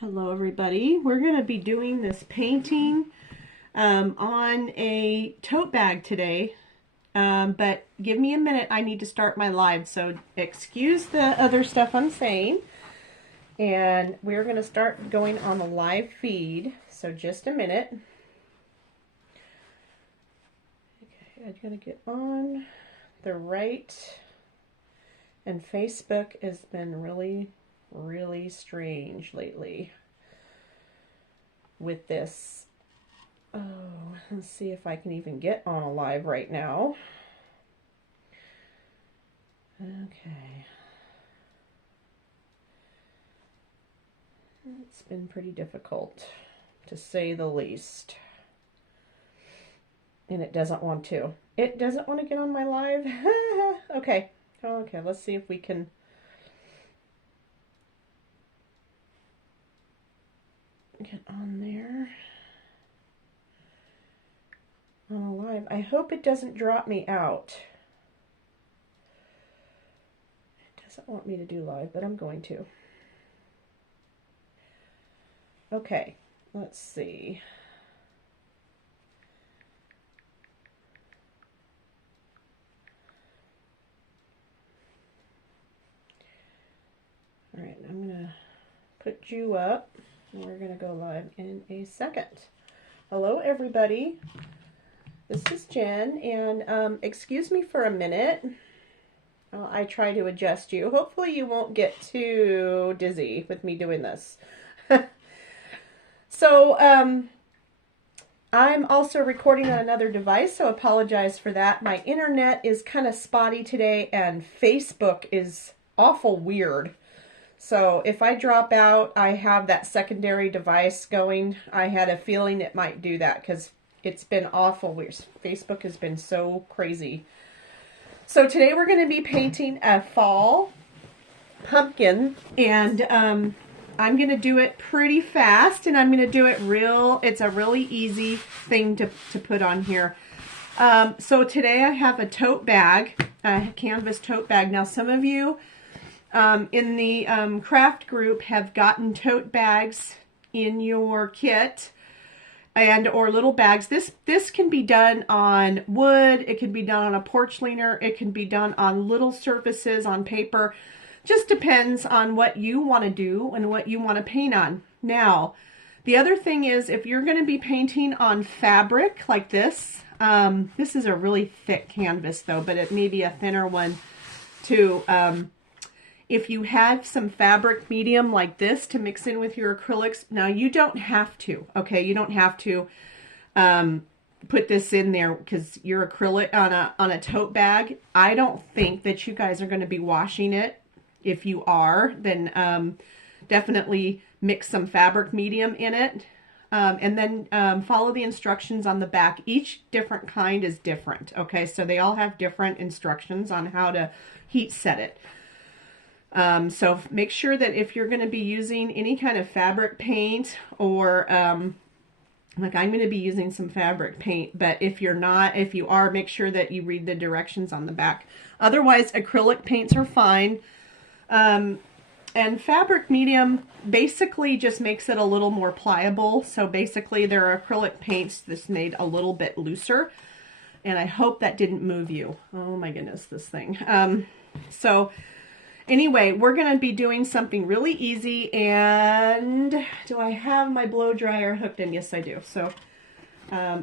Hello everybody. We're going to be doing this painting on a tote bag today, but give me a minute. I need to start my live, so excuse the other stuff I'm saying. And we're going to start going on the live feed, so just a minute. Okay, I'm going to get on the right, and Facebook has been really strange lately with this. Oh, let's see if I can even get on a live right now. Okay. It's been pretty difficult, to say the least. And it doesn't want to. It doesn't want to get on my live. Okay. Okay, let's see if we can get on there on a live. I hope it doesn't drop me out. It doesn't want me to do live, but I'm going to. Okay, let's see. All right, I'm gonna put you up. We're going to go live in a second. Hello, everybody. This is Jen, and excuse me for a minute. I try to adjust you. Hopefully you won't get too dizzy with me doing this. So, I'm also recording on another device, so apologize for that. My internet is kind of spotty today, and Facebook is awful weird. So if I drop out, I have that secondary device going. I had a feeling it might do that because it's been awful weird. Facebook has been so crazy. So today we're going to be painting a fall pumpkin, and I'm going to do it pretty fast, and I'm going to do it it's a really easy thing to put on here. So today I have a tote bag, a canvas tote bag. Now some of you in the craft group have gotten tote bags in your kit and or little bags. This can be done on wood, it can be done on a porch leaner, it can be done on little surfaces on paper. Just depends on what you want to do and what you want to paint on. Now, the other thing is, if you're going to be painting on fabric like this is a really thick canvas though, but it may be a thinner one too. If you have some fabric medium like this to mix in with your acrylics, now you don't have to, okay? You don't have to put this in there because your acrylic on a tote bag, I don't think that you guys are going to be washing it. If you are, then definitely mix some fabric medium in it. And then follow the instructions on the back. Each different kind is different, okay? So they all have different instructions on how to heat set it. So make sure that if you're going to be using any kind of fabric paint or like I'm going to be using some fabric paint, but if you're not, if you are, make sure that you read the directions on the back. Otherwise, acrylic paints are fine. And fabric medium basically just makes it a little more pliable. So basically there are acrylic paints that's made a little bit looser. And I hope that didn't move you. Oh my goodness, this thing. So anyway, we're going to be doing something really easy, and do I have my blow dryer hooked in? Yes, I do. So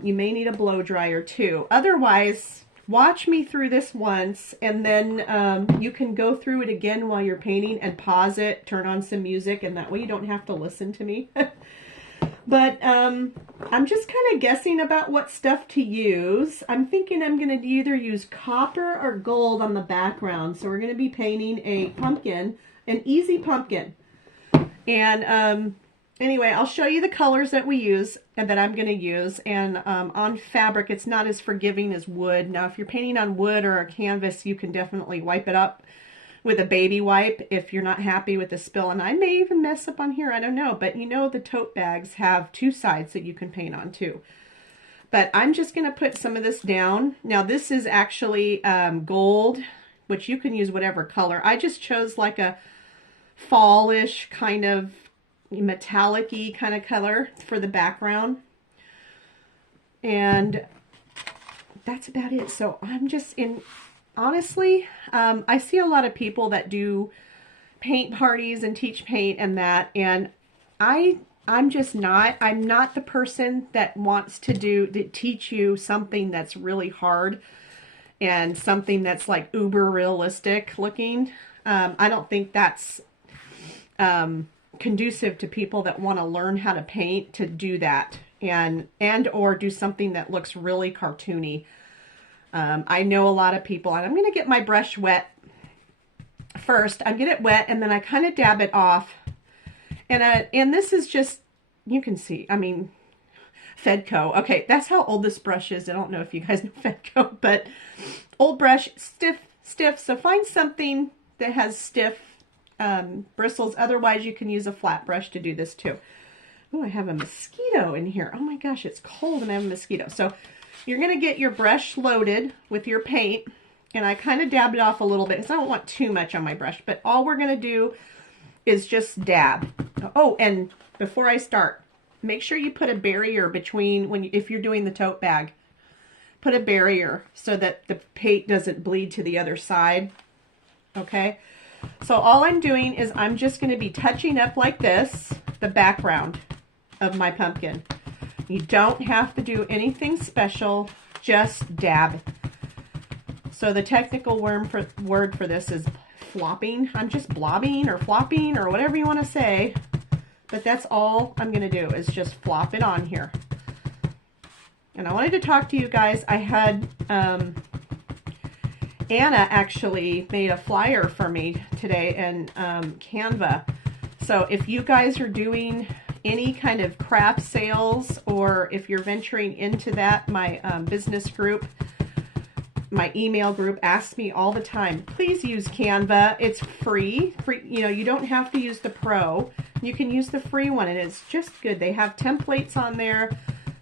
you may need a blow dryer too. Otherwise, watch me through this once, and then you can go through it again while you're painting and pause it, turn on some music, and that way you don't have to listen to me. But I'm just kind of guessing about what stuff to use. I'm thinking I'm going to either use copper or gold on the background. So we're going to be painting a pumpkin, an easy pumpkin. And anyway, I'll show you the colors that we use and that I'm going to use. And on fabric, it's not as forgiving as wood. Now, if you're painting on wood or a canvas, you can definitely wipe it up with a baby wipe if you're not happy with the spill. And I may even mess up on here, I don't know. But you know the tote bags have two sides that you can paint on too. But I'm just going to put some of this down. Now this is actually gold, which you can use whatever color. I just chose like a fallish kind of metallic-y kind of color for the background. And that's about it. So I'm just honestly, I see a lot of people that do paint parties and teach paint and that, and I'm just not. I'm not the person that wants to teach you something that's really hard and something that's like uber realistic looking. I don't think that's conducive to people that want to learn how to paint, to do that, and or do something that looks really cartoony. I know a lot of people, and I'm going to get my brush wet first. I get it wet and then I kind of dab it off. And this is just, you can see, I mean, Fedco. Okay, that's how old this brush is. I don't know if you guys know Fedco, but old brush, stiff. So find something that has stiff bristles. Otherwise, you can use a flat brush to do this too. Oh, I have a mosquito in here. Oh my gosh, it's cold and I have a mosquito. So you're going to get your brush loaded with your paint. And I kind of dab it off a little bit because I don't want too much on my brush. But all we're going to do is just dab. Oh, and before I start, make sure you put a barrier between, if you're doing the tote bag, put a barrier so that the paint doesn't bleed to the other side. Okay? So all I'm doing is I'm just going to be touching up like this, the background of my pumpkin. You don't have to do anything special, just dab. So the technical word for this is flopping. I'm just blobbing or flopping or whatever you want to say. But that's all I'm going to do is just flop it on here. And I wanted to talk to you guys. I had Anna actually made a flyer for me today in Canva. So if you guys are doing any kind of craft sales, or if you're venturing into that, my business group, my email group asks me all the time, please use Canva. It's free. You know, you don't have to use the pro. You can use the free one, and it's just good. They have templates on there.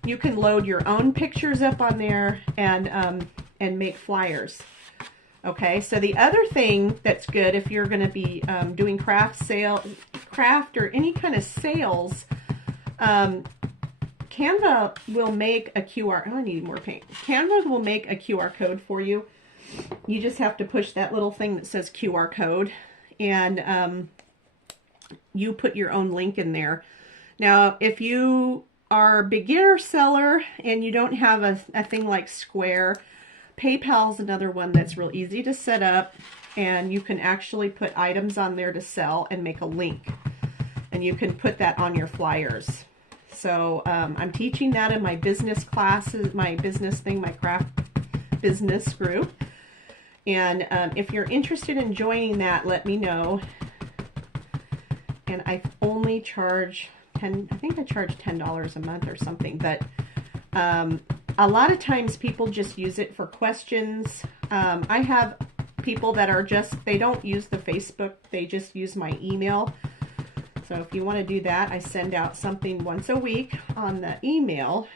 You can load your own pictures up on there and make flyers. Okay, so the other thing that's good if you're going to be doing craft or any kind of sales, Canva will make a QR. Oh, I need more paint. Canva will make a QR code for you. You just have to push that little thing that says QR code, and you put your own link in there. Now, if you are a beginner seller and you don't have a thing like Square, PayPal is another one that's real easy to set up, and you can actually put items on there to sell and make a link, and you can put that on your flyers. So I'm teaching that in my business classes, my business thing, my craft business group. And if you're interested in joining that, let me know. And I only charge I think I charge $10 a month or something. But a lot of times people just use it for questions. I have people that are they don't use the Facebook, they just use my email. So if you want to do that, I send out something once a week on the email.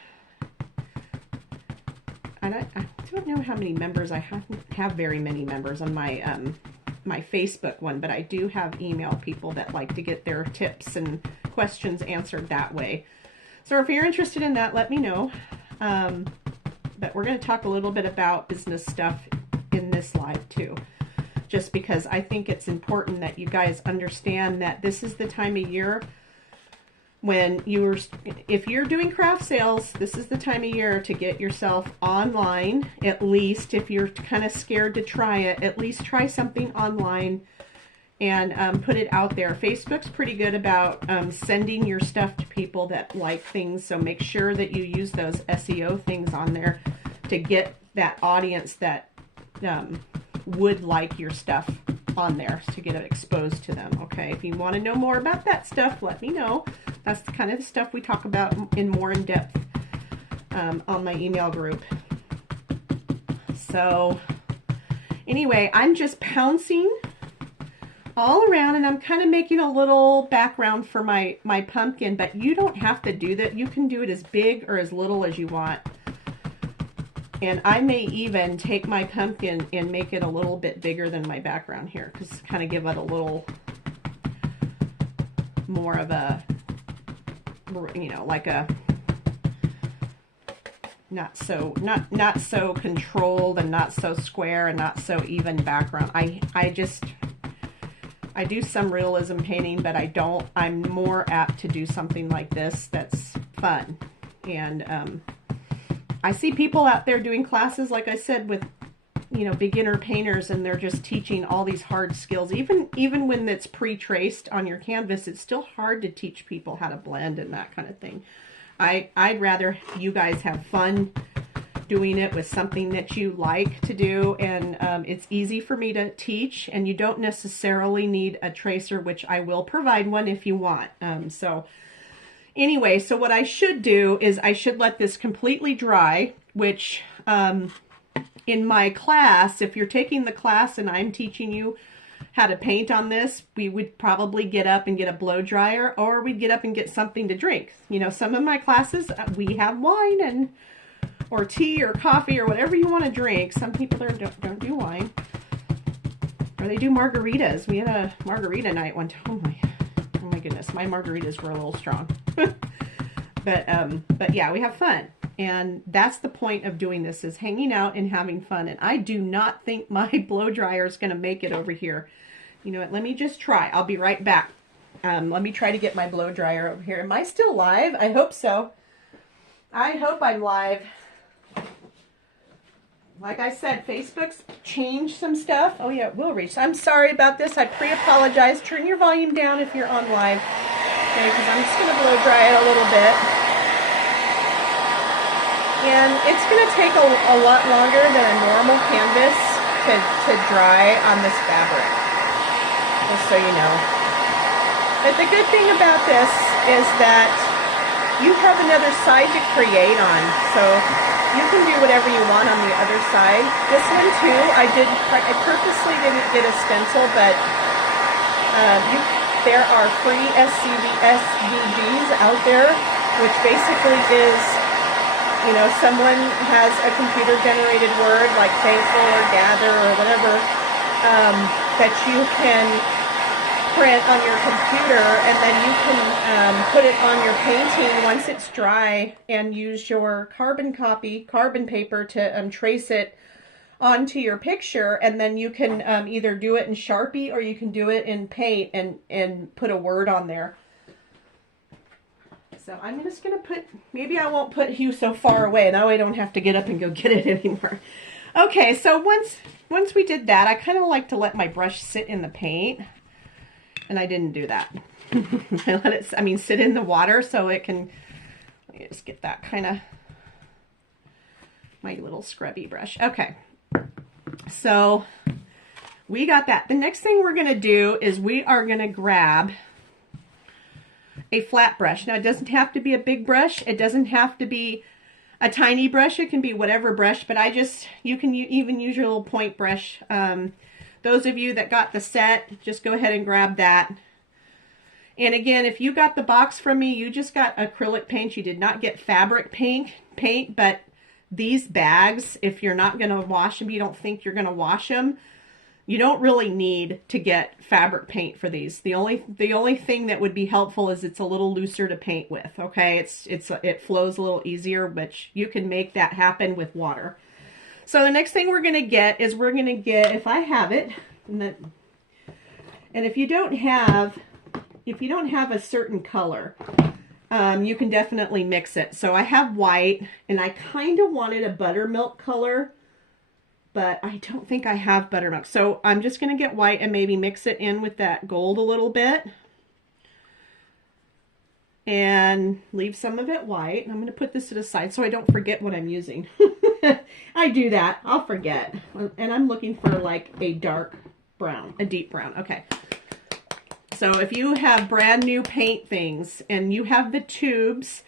And I don't know how many members I have very many members on my my Facebook one, but I do have email people that like to get their tips and questions answered that way. So if you're interested in that, let me know. But we're going to talk a little bit about business stuff in this live too. Just because I think it's important that you guys understand that this is the time of year when if you're doing craft sales, this is the time of year to get yourself online. At least if you're kind of scared to try it, at least try something online and put it out there. Facebook's pretty good about sending your stuff to people that like things. So make sure that you use those SEO things on there to get that audience that would like your stuff on there, to get it exposed to them. Okay, if you want to know more about that stuff, let me know. That's the kind of the stuff we talk about more in depth on my email group. So anyway, I'm just pouncing all around, and I'm kind of making a little background for my pumpkin, but you don't have to do that. You can do it as big or as little as you want. And I may even take my pumpkin and make it a little bit bigger than my background here, because kind of give it a little more of a you know, like a not so controlled and not so square and not so even background. I do some realism painting, but I'm more apt to do something like this that's fun. And I see people out there doing classes, like I said, with, you know, beginner painters, and they're just teaching all these hard skills. Even when it's pre-traced on your canvas, it's still hard to teach people how to blend and that kind of thing. I'd rather you guys have fun doing it with something that you like to do, and it's easy for me to teach, and you don't necessarily need a tracer, which I will provide one if you want. So anyway, so what I should do is I should let this completely dry, which in my class, if you're taking the class and I'm teaching you how to paint on this, we would probably get up and get a blow dryer, or we'd get up and get something to drink. You know, some of my classes, we have wine or tea or coffee or whatever you want to drink. Some people don't do wine, or they do margaritas. We had a margarita night one time. Oh my goodness, my margaritas were a little strong. But yeah, we have fun. And that's the point of doing this, is hanging out and having fun. And I do not think my blow dryer is going to make it over here. You know what? Let me just try. I'll be right back. Let me try to get my blow dryer over here. Am I still live? I hope so. I hope I'm live. Like I said, Facebook's changed some stuff. Oh yeah, it will reach. I'm sorry about this. I pre-apologize. Turn your volume down if you're on live. Okay, because I'm just going to blow dry it a little bit. And it's going to take a lot longer than a normal canvas to dry on this fabric, just so you know. But the good thing about this is that you have another side to create on, so you can do whatever you want on the other side. This one too, I purposely didn't get a stencil, but there are free SVGs out there, which basically is, you know, someone has a computer-generated word like thankful or gather or whatever that you can print on your computer, and then you can put it on your painting once it's dry and use your carbon paper to trace it onto your picture, and then you can either do it in Sharpie or you can do it in paint and put a word on there. So I'm just going to put, maybe I won't put you so far away. That way I don't have to get up and go get it anymore. Okay, so once we did that, I kind of like to let my brush sit in the paint. And I didn't do that. I let it, sit in the water so it can, let me just get that kind of, my little scrubby brush. Okay, so we got that. The next thing we're going to do is we are going to grab a flat brush. Now, it doesn't have to be a big brush. It doesn't have to be a tiny brush. It can be whatever brush, but you can even use your little point brush. Those of you that got the set, just go ahead and grab that. And again, if you got the box from me, you just got acrylic paint. You did not get fabric paint, but these bags, if you're not going to wash them, you don't think you're going to wash them, you don't really need to get fabric paint for these. The only thing that would be helpful is it's a little looser to paint with, okay? It flows a little easier, which you can make that happen with water. So the next thing we're going to get is if I have it, and if you don't have a certain color, you can definitely mix it. So I have white, and I kind of wanted a buttermilk color, but I don't think I have buttermilk. So I'm just going to get white and maybe mix it in with that gold a little bit. And leave some of it white. I'm going to put this to the side so I don't forget what I'm using. I do that. I'll forget. And I'm looking for like a dark brown, a deep brown. Okay. So if you have brand new paint things and you have the tubes,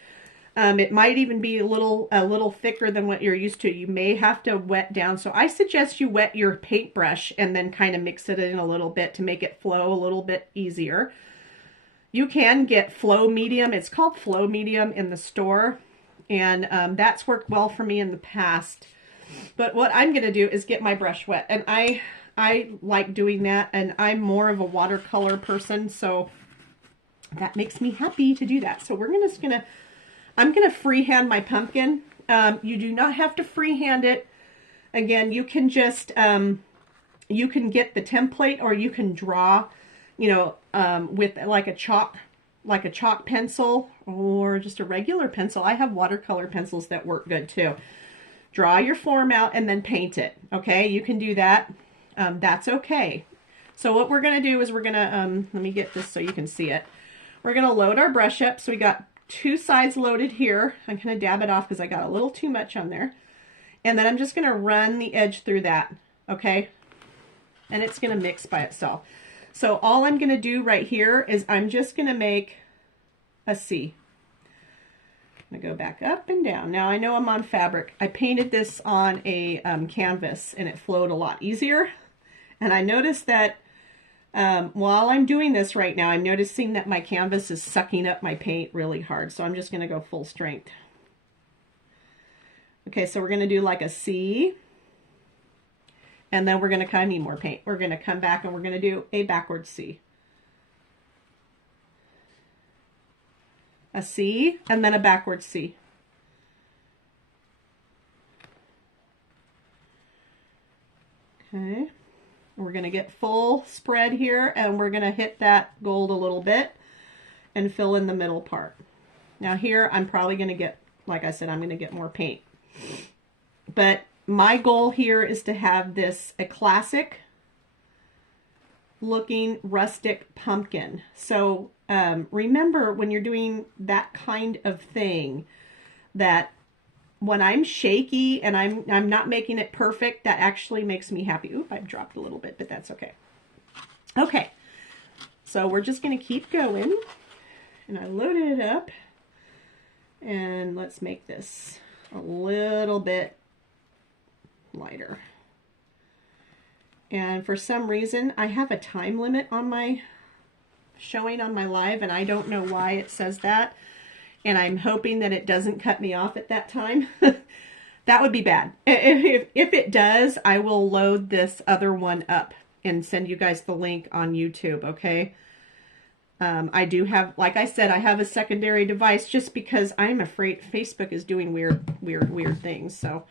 it might even be a little thicker than what you're used to. You may have to wet down. So I suggest you wet your paintbrush and then kind of mix it in a little bit to make it flow a little bit easier. You can get Flow Medium. It's called Flow Medium in the store. And that's worked well for me in the past. But what I'm going to do is get my brush wet. And I like doing that. And I'm more of a watercolor person. So that makes me happy to do that. So I'm gonna freehand my pumpkin. You do not have to freehand it. Again, you can just, you can get the template, or you can draw, you know, with like a chalk pencil, or just a regular pencil. I have watercolor pencils that work good too. Draw your form out and then paint it. Okay, you can do that. That's okay. So what we're gonna do is we're gonna, let me get this so you can see it. We're gonna load our brush up. So we got 2 sides loaded here. I'm gonna dab it off because I got a little too much on there. And then I'm just gonna run the edge through that, okay? And it's gonna mix by itself. So all I'm gonna do right here is I'm just gonna make a C. I'm gonna go back up and down. Now I know I'm on fabric. I painted this on a canvas and it flowed a lot easier. And I noticed that while I'm doing this right now, I'm noticing that my canvas is sucking up my paint really hard. So I'm just gonna go full strength. Okay, so we're gonna do like a C. And then we're gonna kind of need more paint. We're gonna come back and we're gonna do a backwards C. A C, and then a backwards C. Okay, we're gonna get full spread here, and we're gonna hit that gold a little bit and fill in the middle part. Now here, I'm probably gonna get, like I said, I'm gonna get more paint. But my goal here is to have this a classic looking rustic pumpkin. So remember, when you're doing that kind of thing, that when I'm shaky and I'm not making it perfect, that actually makes me happy. Oop, I've dropped a little bit, but that's okay. Okay, so we're just gonna keep going, and I loaded it up, and let's make this a little bit lighter. And for some reason, I have a time limit on my showing on my live, and I don't know why it says that. And I'm hoping that it doesn't cut me off at that time. That would be bad. If it does, I will load this other one up and send you guys the link on YouTube, okay? I do have, like I said, I have a secondary device just because I'm afraid Facebook is doing weird things. So,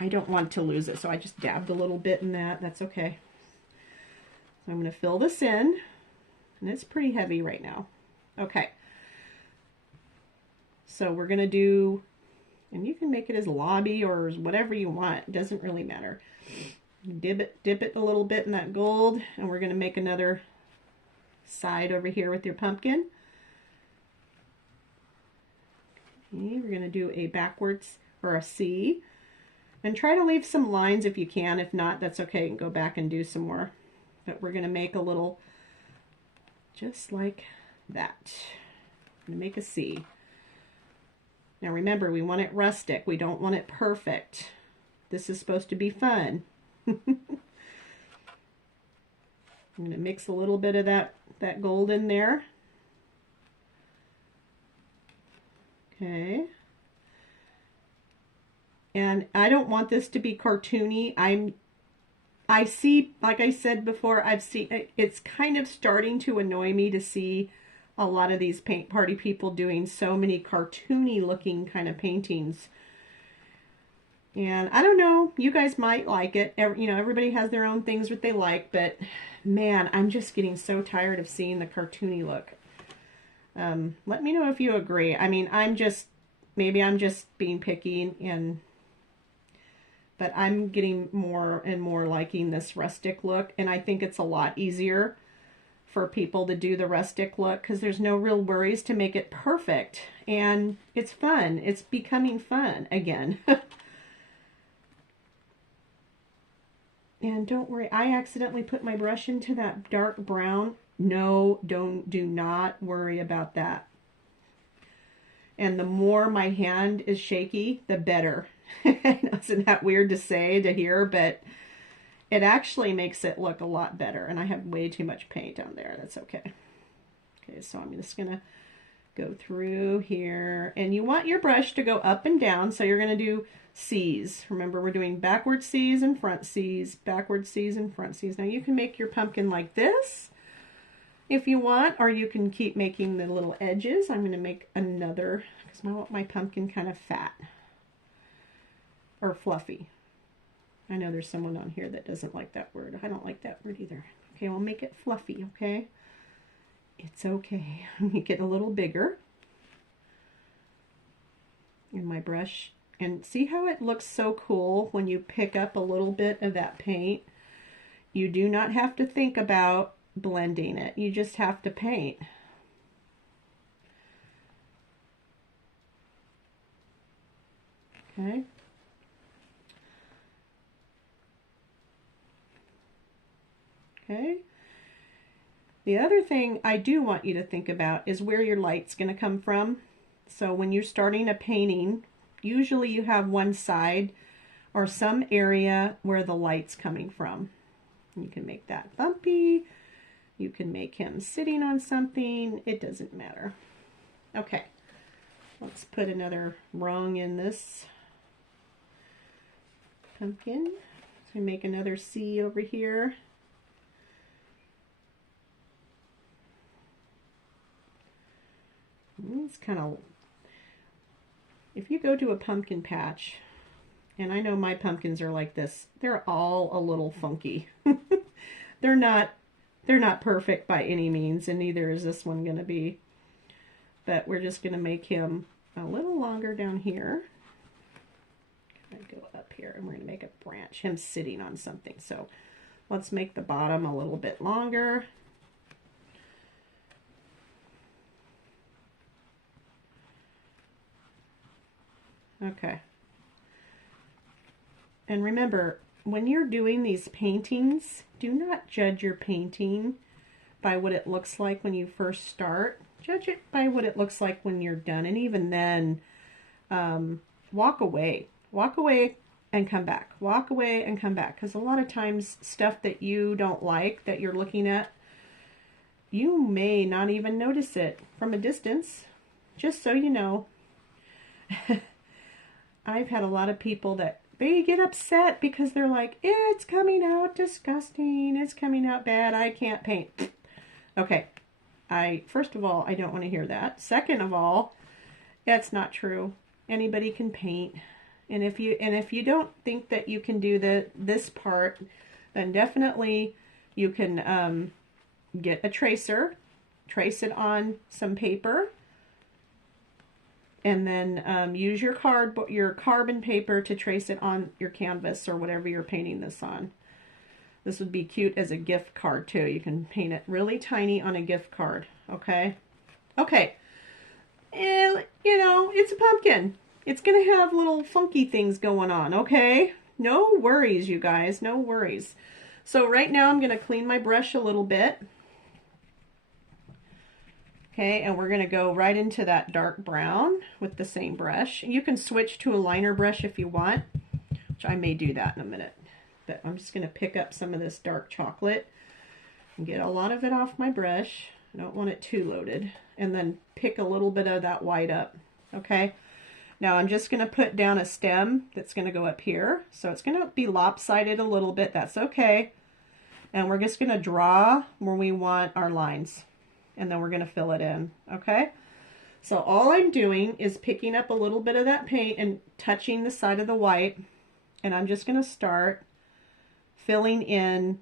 I don't want to lose it, so I just dabbed a little bit in that. That's okay. So I'm going to fill this in, and it's pretty heavy right now. Okay. So we're going to do, and you can make it as lobby or whatever you want. It doesn't really matter. Dip it a little bit in that gold, and we're going to make another side over here with your pumpkin. Okay, we're going to do a backwards or a C. And try to leave some lines if you can. If not, that's okay. You can go back and do some more. But we're going to make a little, just like that. I'm going to make a C. Now remember, we want it rustic. We don't want it perfect. This is supposed to be fun. I'm going to mix a little bit of that gold in there. Okay. And I don't want this to be cartoony. I see, like I said before, it's kind of starting to annoy me to see a lot of these paint party people doing so many cartoony looking kind of paintings. And I don't know, you guys might like it. You know, everybody has their own things that they like, but man, I'm just getting so tired of seeing the cartoony look. Let me know if you agree. I mean, maybe I'm just being picky, but I'm getting more and more liking this rustic look, and I think it's a lot easier for people to do the rustic look because there's no real worries to make it perfect, and it's fun. It's becoming fun again. And don't worry, I accidentally put my brush into that dark brown. No, do not worry about that. And the more my hand is shaky, the better. Isn't that weird to say, to hear, but it actually makes it look a lot better. And I have way too much paint on there. That's okay. Okay, so I'm just going to go through here. And you want your brush to go up and down, so you're going to do C's. Remember, we're doing backward C's and front C's, backward C's and front C's. Now you can make your pumpkin like this, if you want, or you can keep making the little edges. I'm going to make another, because I want my pumpkin kind of fat or fluffy. I know there's someone on here that doesn't like that word. I don't like that word either. Okay, we'll make it fluffy, okay? It's okay. Make it a little bigger. In my brush. And see how it looks so cool when you pick up a little bit of that paint? You do not have to think about blending it. You just have to paint. Okay. Okay. The other thing I do want you to think about is where your light's going to come from. So when you're starting a painting, usually you have one side or some area where the light's coming from. You can make that bumpy. You can make him sitting on something. It doesn't matter. Okay, let's put another rung in this pumpkin. So make another C over here. It's kind of, if you go to a pumpkin patch, and I know my pumpkins are like this, they're all a little funky. They're not perfect by any means, and neither is this one going to be. But we're just going to make him a little longer down here. I go up here, and we're going to make a branch, him sitting on something. So let's make the bottom a little bit longer. Okay. And remember, when you're doing these paintings, do not judge your painting by what it looks like when you first start. Judge it by what it looks like when you're done. And even then, walk away. Walk away and come back. Walk away and come back. Because a lot of times, stuff that you don't like, that you're looking at, you may not even notice it from a distance. Just so you know. I've had a lot of people that they get upset because they're like, it's coming out disgusting, it's coming out bad, I can't paint. Okay, first of all, I don't want to hear that. Second of all, that's not true. Anybody can paint. And if you don't think that you can do this part, then definitely you can get a tracer, trace it on some paper, and then use your carbon paper to trace it on your canvas or whatever you're painting this on. This would be cute as a gift card too. You can paint it really tiny on a gift card, okay? Okay, and, you know, it's a pumpkin. It's going to have little funky things going on, okay? No worries, you guys, no worries. So right now I'm going to clean my brush a little bit. Okay, and we're going to go right into that dark brown with the same brush. You can switch to a liner brush if you want, which I may do that in a minute. But I'm just going to pick up some of this dark chocolate and get a lot of it off my brush. I don't want it too loaded. And then pick a little bit of that white up. Okay, now I'm just going to put down a stem that's going to go up here. So it's going to be lopsided a little bit. That's okay. And we're just going to draw where we want our lines. And then we're going to fill it in, okay? So all I'm doing is picking up a little bit of that paint and touching the side of the white, and I'm just going to start filling in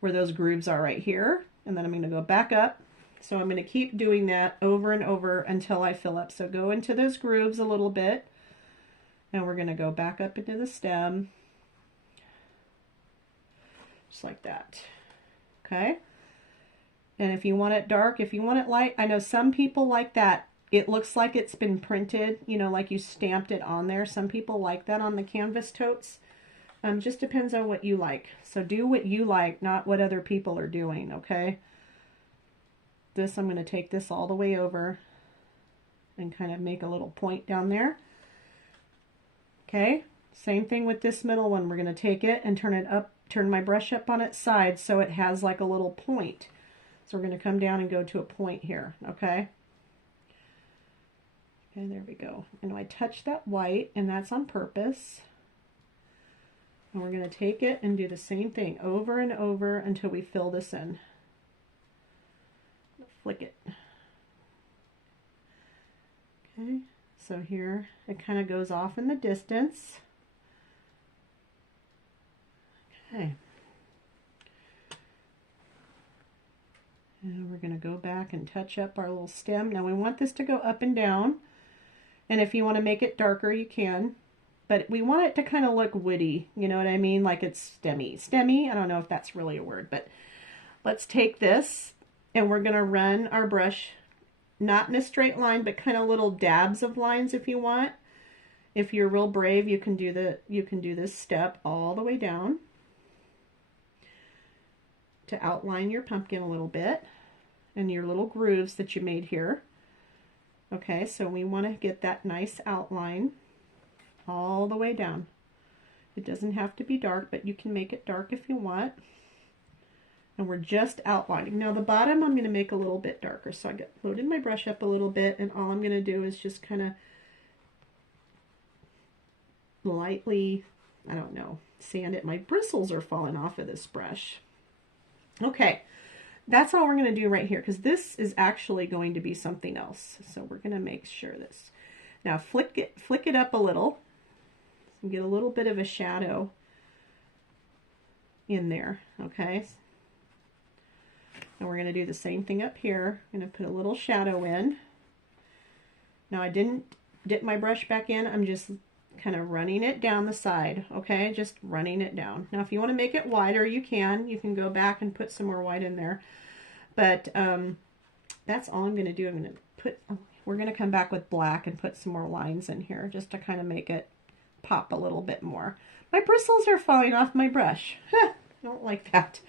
where those grooves are right here, and then I'm going to go back up. So I'm going to keep doing that over and over until I fill up. So go into those grooves a little bit, and we're going to go back up into the stem, just like that, okay? And if you want it dark, if you want it light, I know some people like that. It looks like it's been printed, you know, like you stamped it on there. Some people like that on the canvas totes. Just depends on what you like. So do what you like, not what other people are doing, okay? This, I'm going to take this all the way over and kind of make a little point down there. Okay, same thing with this middle one. We're going to take it and turn it up, turn my brush up on its side so it has like a little point. So we're going to come down and go to a point here, okay? Okay, there we go. And I touch that white, and that's on purpose. And we're going to take it and do the same thing over and over until we fill this in. flick it. Okay, so here it kind of goes off in the distance. Okay. And we're going to go back and touch up our little stem. Now we want this to go up and down. And if you want to make it darker, you can. But we want it to kind of look woody. You know what I mean? Like it's stemmy. Stemmy, I don't know if that's really a word. But let's take this and we're going to run our brush, not in a straight line, but kind of little dabs of lines if you want. If you're real brave, you can do this step all the way down to outline your pumpkin a little bit and your little grooves that you made here. Okay, so we want to get that nice outline all the way down. It doesn't have to be dark, but you can make it dark if you want. And we're just outlining. Now the bottom I'm going to make a little bit darker. So I loaded my brush up a little bit, and all I'm going to do is just kind of lightly, I don't know, sand it. My bristles are falling off of this brush. Okay, that's all we're going to do right here, because this is actually going to be something else. So we're going to make sure this. Now flick it up a little and get a little bit of a shadow in there. Okay, and we're going to do the same thing up here. I'm going to put a little shadow in. Now I didn't dip my brush back in. I'm just kind of running it down the side, okay? Just running it down. Now if you want to make it wider, you can. You can go back and put some more white in there. But that's all I'm going to do. I'm going to put, we're going to come back with black and put some more lines in here just to kind of make it pop a little bit more. My bristles are falling off my brush. I don't like that.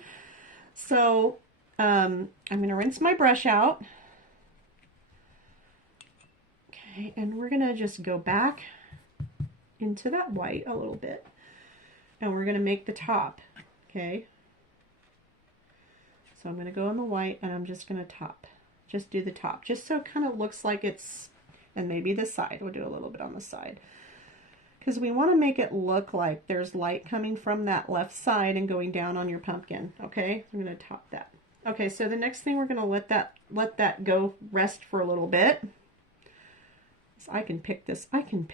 So I'm going to rinse my brush out. Okay, and we're going to just go back into that white a little bit, and we're going to make the top. Okay, so I'm going to go on the white, and I'm just going to just do the top, just so it kind of looks like it's, and maybe the side, we'll do a little bit on the side, because we want to make it look like there's light coming from that left side and going down on your pumpkin. Okay, I'm going to top that. Okay, so the next thing, we're going to let that go rest for a little bit. So I can pick this. I can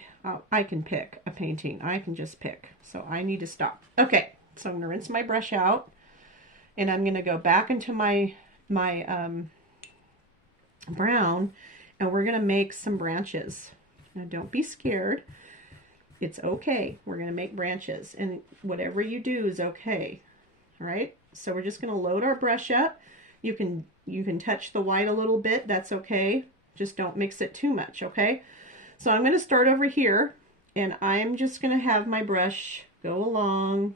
pick a painting. I can just pick. So I need to stop. Okay, so I'm going to rinse my brush out, and I'm going to go back into my brown, and we're going to make some branches. Now don't be scared. It's okay. We're going to make branches, and whatever you do is okay. All right. So we're just going to load our brush up. You can touch the white a little bit. That's okay. Just don't mix it too much, okay? So I'm going to start over here, and I'm just going to have my brush go along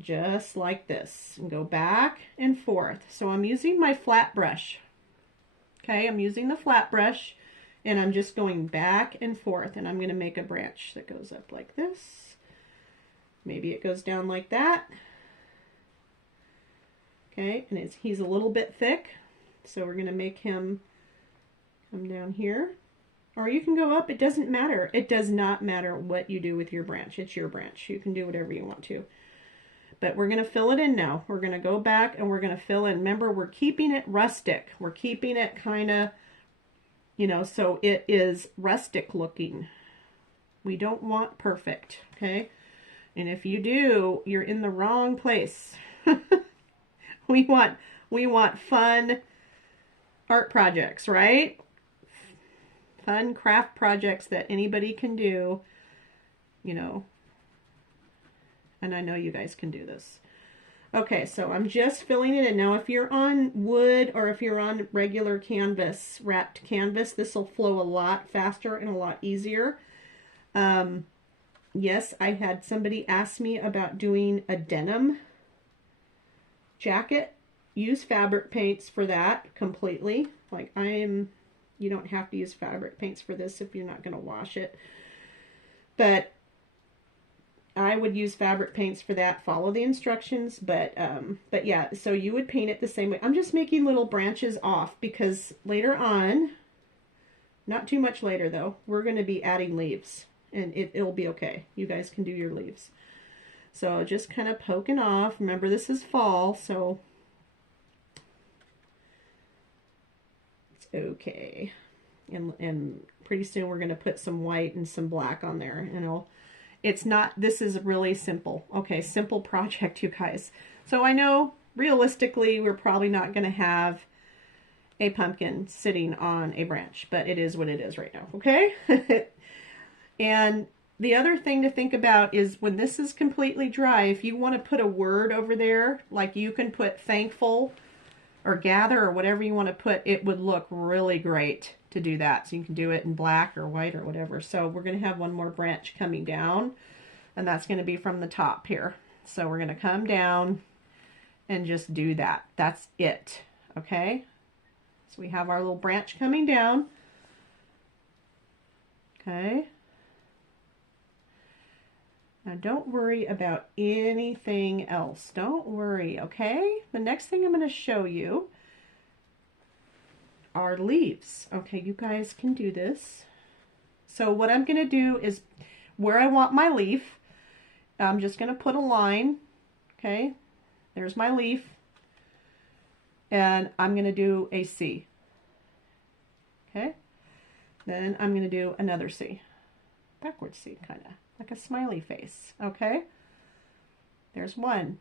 just like this and go back and forth. So I'm using my flat brush. Okay, I'm using the flat brush, and I'm just going back and forth, and I'm going to make a branch that goes up like this. Maybe it goes down like that. Okay, and he's a little bit thick, so we're going to make him come down here. Or you can go up. It doesn't matter. It does not matter what you do with your branch. It's your branch. You can do whatever you want to. But we're going to fill it in now. We're going to go back and we're going to fill in. Remember, we're keeping it rustic. We're keeping it kind of, you know, so it is rustic looking. We don't want perfect, okay? And if you do, you're in the wrong place. We want fun art projects, right? Fun craft projects that anybody can do, you know. And I know you guys can do this. Okay, so I'm just filling it in. Now, if you're on wood or if you're on regular canvas, wrapped canvas, this will flow a lot faster and a lot easier. Yes, I had somebody ask me about doing a denim jacket. Use fabric paints for that completely. Like you don't have to use fabric paints for this if you're not going to wash it. But I would use fabric paints for that. Follow the instructions. But yeah, so you would paint it the same way. I'm just making little branches off because later on, not too much later though, we're going to be adding leaves. And it'll be okay. You guys can do your leaves. So just kind of poking off. Remember, this is fall, so It's okay. And pretty soon we're going to put some white and some black on there. And it's not, this is really simple. Okay, simple project, you guys. So I know realistically we're probably not going to have a pumpkin sitting on a branch, but it is what it is right now, okay? And the other thing to think about is when this is completely dry, if you want to put a word over there, like you can put thankful or gather or whatever you want to put, it would look really great to do that. So you can do it in black or white or whatever. So we're going to have one more branch coming down, and that's going to be from the top here. So we're going to come down and just do that. That's it, okay? So we have our little branch coming down, okay? Now don't worry about anything else. Don't worry, okay? The next thing I'm going to show you are leaves. Okay, you guys can do this. So what I'm going to do is where I want my leaf, I'm just going to put a line, okay? There's my leaf. And I'm going to do a C. Okay? Then I'm going to do another C. Backward C, kind of. Like a smiley face. Okay? There's one.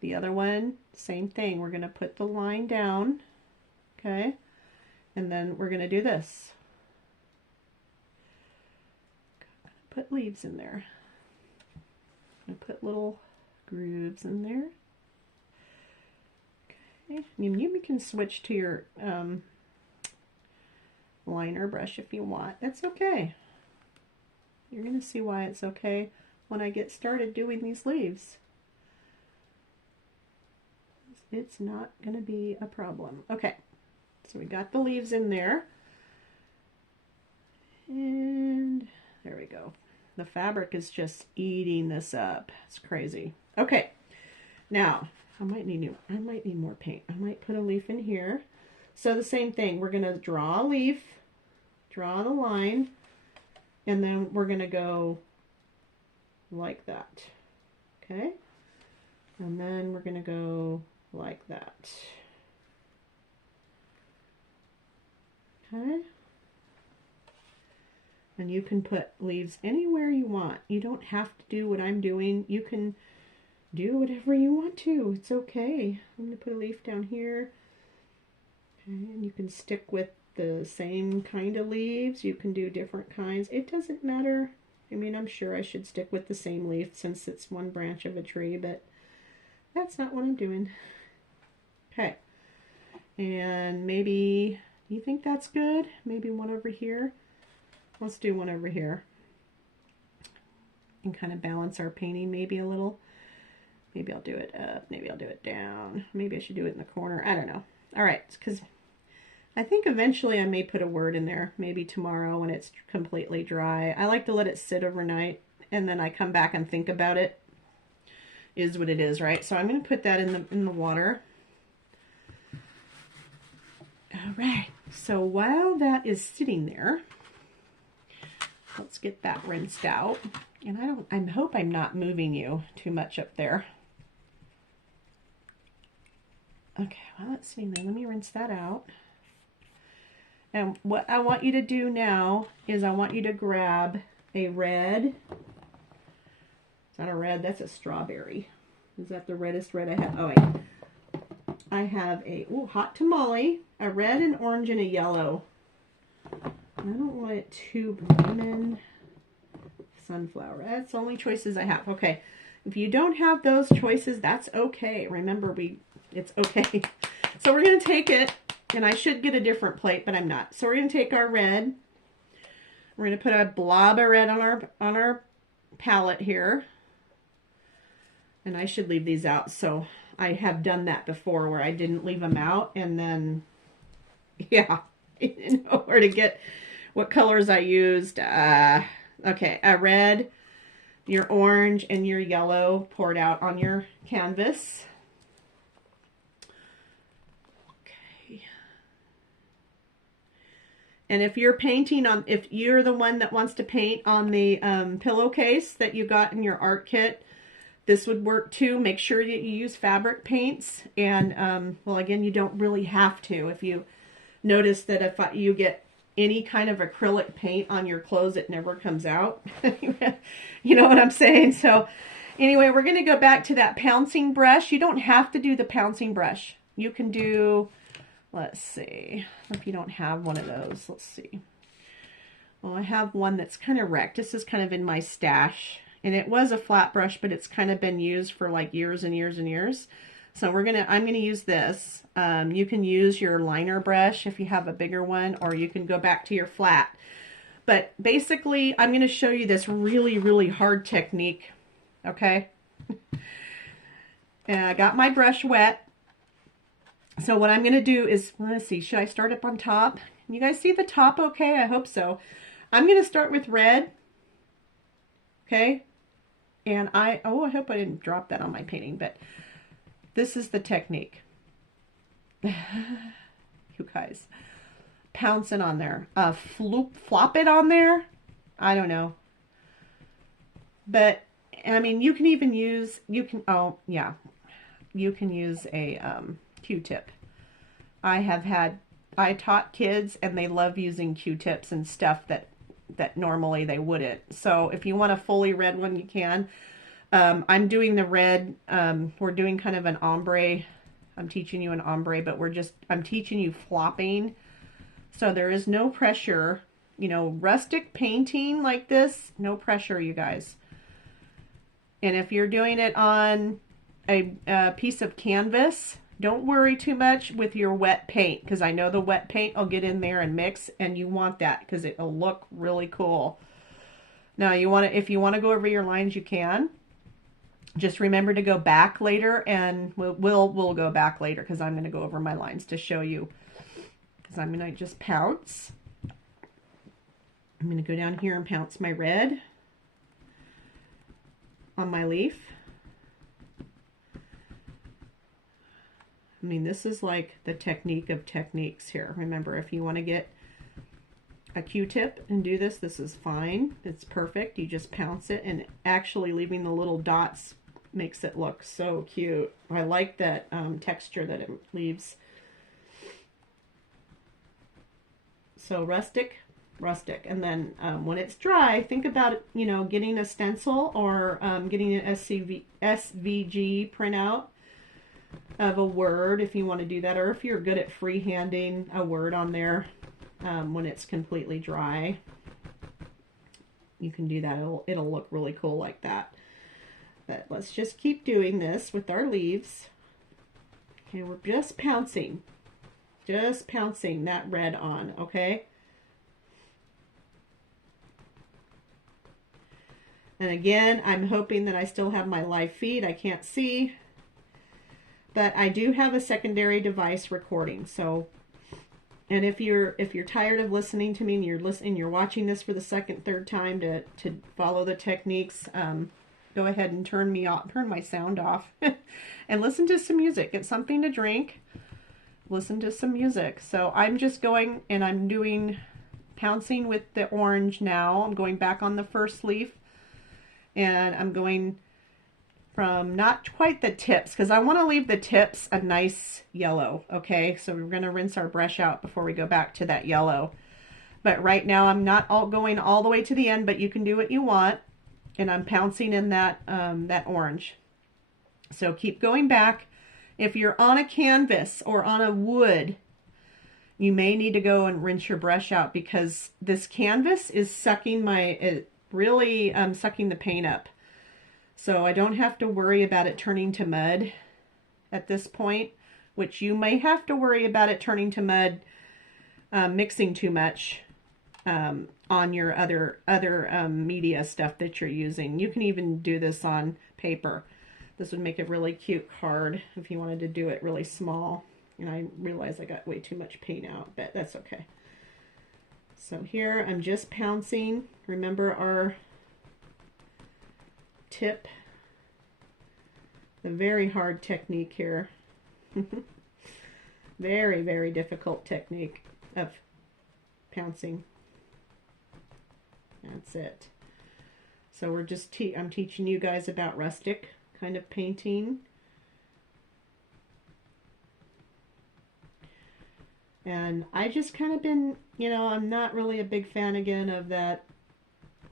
The other one, same thing. We're going to put the line down. Okay? And then we're going to do this. Put leaves in there. I'm going to put little grooves in there. Okay. You can switch to your liner brush if you want. That's okay. You're going to see why it's okay when I get started doing these leaves. It's not going to be a problem. Okay, so we got the leaves in there. And there we go. The fabric is just eating this up. It's crazy. Okay, now I might need more paint. I might put a leaf in here. So the same thing, we're going to draw a leaf, draw the line, and then we're going to go like that. Okay? And then we're going to go like that. Okay? And you can put leaves anywhere you want. You don't have to do what I'm doing. You can do whatever you want to. It's okay. I'm going to put a leaf down here. Okay, and you can stick with the same kind of leaves. You can do different kinds. It doesn't matter. I mean, I'm sure I should stick with the same leaf since it's one branch of a tree, but that's not what I'm doing. Okay. And maybe, do you think that's good? Maybe one over here? Let's do one over here. And kind of balance our painting maybe a little. Maybe I'll do it up. Maybe I'll do it down. Maybe I should do it in the corner. I don't know. All right, because I think eventually I may put a word in there. Maybe tomorrow when it's completely dry. I like to let it sit overnight, and then I come back and think about it. Is what it is, right? So I'm going to put that in the water. All right. So while that is sitting there, let's get that rinsed out. And I hope I'm not moving you too much up there. Okay, well, let's see. Now let me rinse that out. And what I want you to do now is I want you to grab a red. It's not a red, that's a strawberry. Is that the reddest red I have? Oh, wait. I have a hot tamale, a red, an orange, and a yellow. I don't want it too lemon. Sunflower. That's the only choices I have. Okay. If you don't have those choices, that's okay. Remember, it's okay. So we're going to take it, and I should get a different plate, but I'm not. So we're going to take our red. We're going to put a blob of red on our palette here. And I should leave these out. So I have done that before where I didn't leave them out, and then, yeah, you know where to get what colors I used. Okay, a red, your orange, and your yellow poured out on your canvas. Okay. And if you're painting on, if you're the one that wants to paint on the pillowcase that you got in your art kit, This would work too. Make sure that you use fabric paints. And, well, again, you don't really have to. If you notice that if you get any kind of acrylic paint on your clothes, it never comes out. You know what I'm saying? So anyway, we're going to go back to that pouncing brush. You don't have to do the pouncing brush. You can do, let's see, if you don't have one of those, let's see. Well, I have one that's kind of wrecked. This is kind of in my stash. And it was a flat brush, but it's kind of been used for like years and years and years. So I'm gonna use this. You can use your liner brush if you have a bigger one, or you can go back to your flat. But basically, I'm gonna show you this really, really hard technique. Okay. And I got my brush wet. So what I'm gonna do is, let's see, should I start up on top? Can you guys see the top okay? I hope so. I'm gonna start with red. Okay. And I hope I didn't drop that on my painting, but this is the technique. You guys, pouncing on there. Flop it on there. I don't know. But, I mean, you can even use, you can use a Q-tip. I taught kids and they love using Q-tips and stuff that normally they wouldn't. So if you want a fully red one, you can. I'm doing the red. We're doing kind of an ombre. I'm teaching you an ombre, but I'm teaching you flopping. So there is no pressure. You know, rustic painting like this, no pressure, you guys. And if you're doing it on a piece of canvas, don't worry too much with your wet paint, because I know the wet paint will get in there and mix, and you want that because it'll look really cool. Now, if you want to go over your lines, you can. Just remember to go back later, and we'll go back later because I'm going to go over my lines to show you. Because I'm going to just pounce. I'm going to go down here and pounce my red on my leaf. I mean, this is like the technique of techniques here. Remember, if you want to get a Q-tip and do this, this is fine. It's perfect. You just pounce it, and actually leaving the little dots makes it look so cute. I like that texture that it leaves. So rustic. And then when it's dry, think about, you know, getting a stencil or getting an SVG printout of a word if you want to do that, or if you're good at freehanding a word on there when it's completely dry, you can do that. It'll look really cool like that. But let's just keep doing this with our leaves. Okay, we're just pouncing that red on, okay? And again, I'm hoping that I still have my live feed. I can't see. But I do have a secondary device recording. So, and if you're tired of listening to me and you're watching this for the second, third time to follow the techniques, go ahead and turn my sound off and listen to some music. Get something to drink. Listen to some music. So I'm just going and I'm doing pouncing with the orange now. I'm going back on the first leaf, and I'm going from not quite the tips, because I want to leave the tips a nice yellow. Okay, so we're going to rinse our brush out before we go back to that yellow. But right now I'm not going all the way to the end, but you can do what you want. And I'm pouncing in that that orange. So keep going back. If you're on a canvas or on a wood, you may need to go and rinse your brush out, because this canvas is sucking really sucking the paint up. So I don't have to worry about it turning to mud at this point, which you may have to worry about it turning to mud mixing too much on your other media stuff that you're using. You can even do this on paper. This would make a really cute card if you wanted to do it really small. And I realize I got way too much paint out, but that's okay. So here I'm just pouncing. Remember our tip, the very hard technique here. Very, very difficult technique of pouncing. That's it. So we're just I'm teaching you guys about rustic kind of painting. And I just kind of been, you know, I'm not really a big fan again of that.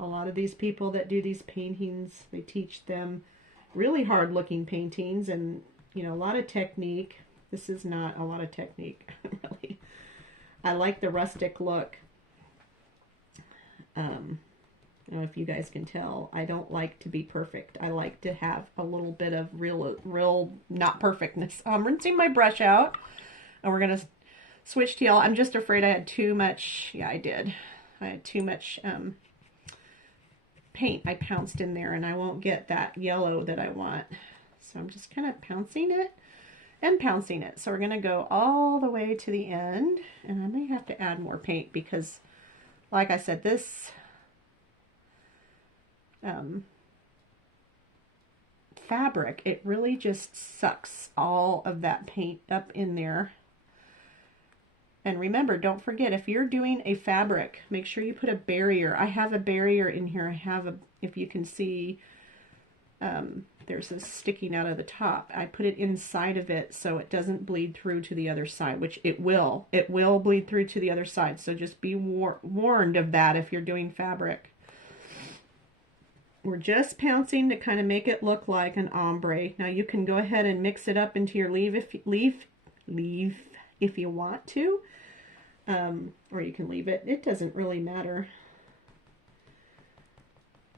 A lot of these people that do these paintings, they teach them really hard looking paintings and, you know, a lot of technique. This is not a lot of technique, really. I like the rustic look. I don't know if you guys can tell, I don't like to be perfect. I like to have a little bit of real not perfectness. I'm rinsing my brush out, and we're going to switch to yellow. I'm just afraid I had too much. Yeah, I did. I had too much paint. I pounced in there, and I won't get that yellow that I want. So I'm just kind of pouncing it and pouncing it. So we're going to go all the way to the end, and I may have to add more paint because, like I said, this fabric, it really just sucks all of that paint up in there. And remember, don't forget, if you're doing a fabric, make sure you put a barrier. I have a barrier in here. I have a, if you can see, there's this sticking out of the top. I put it inside of it so it doesn't bleed through to the other side, which it will. It will bleed through to the other side. So just be warned of that if you're doing fabric. We're just pouncing to kind of make it look like an ombre. Now you can go ahead and mix it up into your leaf if you want to, or you can leave it. It doesn't really matter.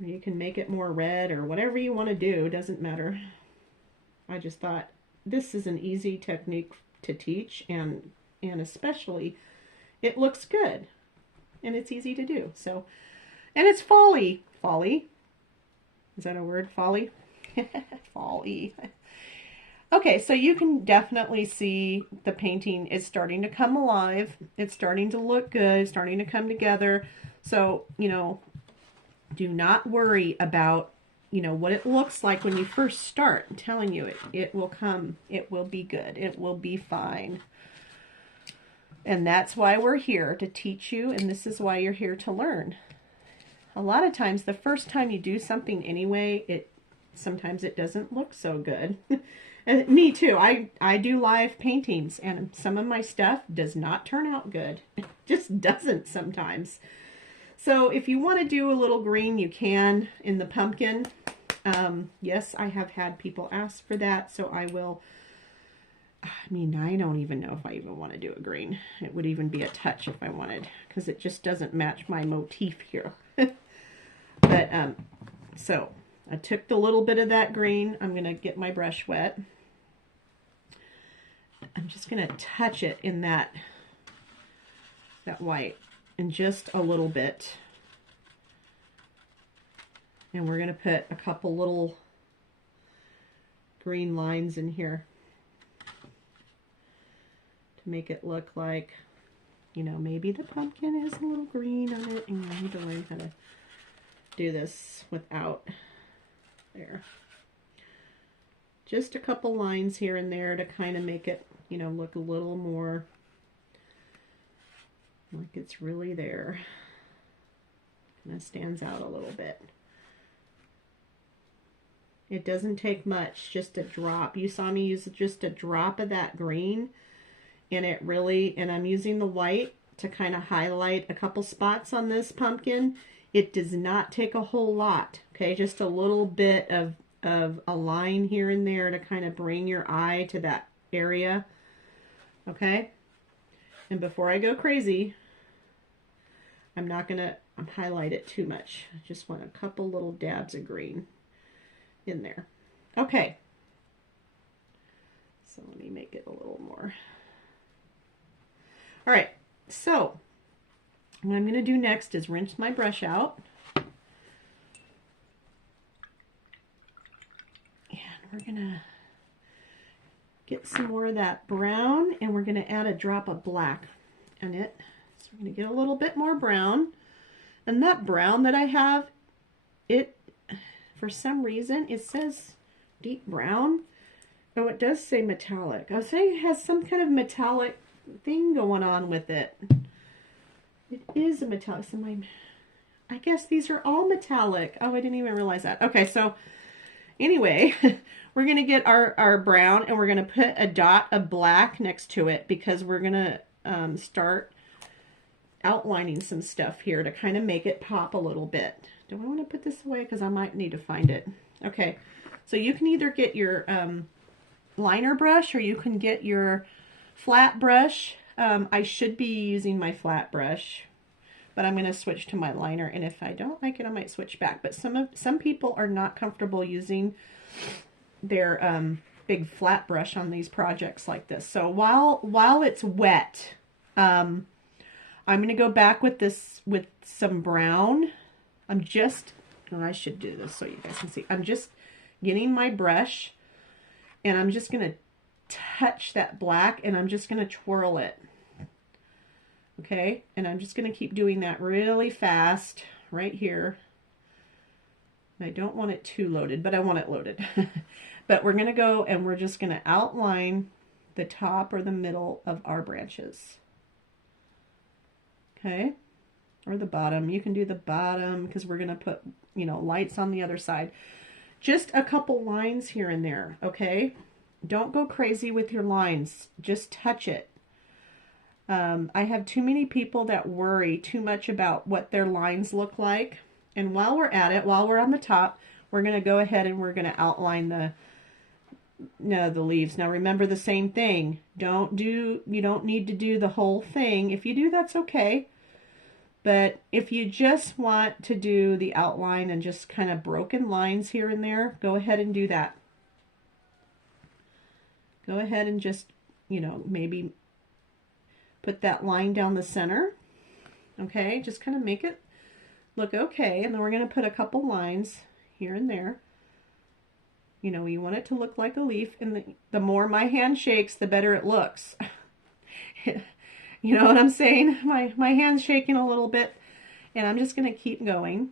You can make it more red or whatever you want to do. It doesn't matter. I just thought this is an easy technique to teach, and especially it looks good and it's easy to do. So, and it's folly. Is that a word? Folly? Folly. Okay, so you can definitely see the painting is starting to come alive. It's starting to look good, it's starting to come together. So, you know, do not worry about, you know, what it looks like when you first start. I'm telling you, it will come. It will be good. It will be fine. And that's why we're here, to teach you, and this is why you're here to learn. A lot of times, the first time you do something anyway, sometimes it doesn't look so good. And me too. I do live paintings, and some of my stuff does not turn out good. It just doesn't sometimes. So if you want to do a little green, you can in the pumpkin. Yes, I have had people ask for that, so I will. I mean, I don't even know if I even want to do a green. It would even be a touch if I wanted, because it just doesn't match my motif here. But, so I took the little bit of that green. I'm going to get my brush wet. I'm just going to touch it in that white, and just a little bit. And we're going to put a couple little green lines in here to make it look like, you know, maybe the pumpkin is a little green on it. And I need to learn how to do this without there. Just a couple lines here and there to kind of make it, you know, look a little more like it's really there. Kind of stands out a little bit. It doesn't take much, just a drop. You saw me use just a drop of that green, and it really, and I'm using the white to kind of highlight a couple spots on this pumpkin. It does not take a whole lot, okay? Just a little bit of a line here and there to kind of bring your eye to that area, okay? And before I go crazy, I'm not gonna highlight it too much. I just want a couple little dabs of green in there. Okay. So let me make it a little more. All right, so what I'm going to do next is rinse my brush out. And we're going to get some more of that brown, and we're going to add a drop of black in it. So we're going to get a little bit more brown. And that brown that I have, it, for some reason, it says deep brown. Oh, it does say metallic. I was saying it has some kind of metallic thing going on with it. It is a metallic. I guess these are all metallic. Oh, I didn't even realize that. Okay, so Anyway, we're going to get our brown and we're going to put a dot of black next to it because we're going to start outlining some stuff here to kind of make it pop a little bit. Do I want to put this away because I might need to find it. Okay, so you can either get your liner brush or you can get your flat brush. I should be using my flat brush, but I'm going to switch to my liner, and if I don't like it, I might switch back. But some people are not comfortable using their big flat brush on these projects like this. So while it's wet, I'm going to go back with some brown. I should do this so you guys can see. I'm just getting my brush, and I'm just going to touch that black, and I'm just going to twirl it. Okay, and I'm just going to keep doing that really fast right here. I don't want it too loaded, but I want it loaded. But we're going to go and we're just going to outline the top or the middle of our branches. Okay, or the bottom. You can do the bottom because we're going to put, you know, lights on the other side. Just a couple lines here and there, okay? Don't go crazy with your lines. Just touch it. I have too many people that worry too much about what their lines look like. And while we're at it, while we're on the top, we're going to go ahead and we're going to outline the leaves. Now remember the same thing. You don't need to do the whole thing. If you do, that's okay. But if you just want to do the outline and just kind of broken lines here and there, go ahead and do that. Go ahead and just, you know, maybe put that line down the center. Okay, just kind of make it look okay. And then we're going to put a couple lines here and there. You know, you want it to look like a leaf, and the more my hand shakes, the better it looks. You know what I'm saying? My hand's shaking a little bit, and I'm just going to keep going.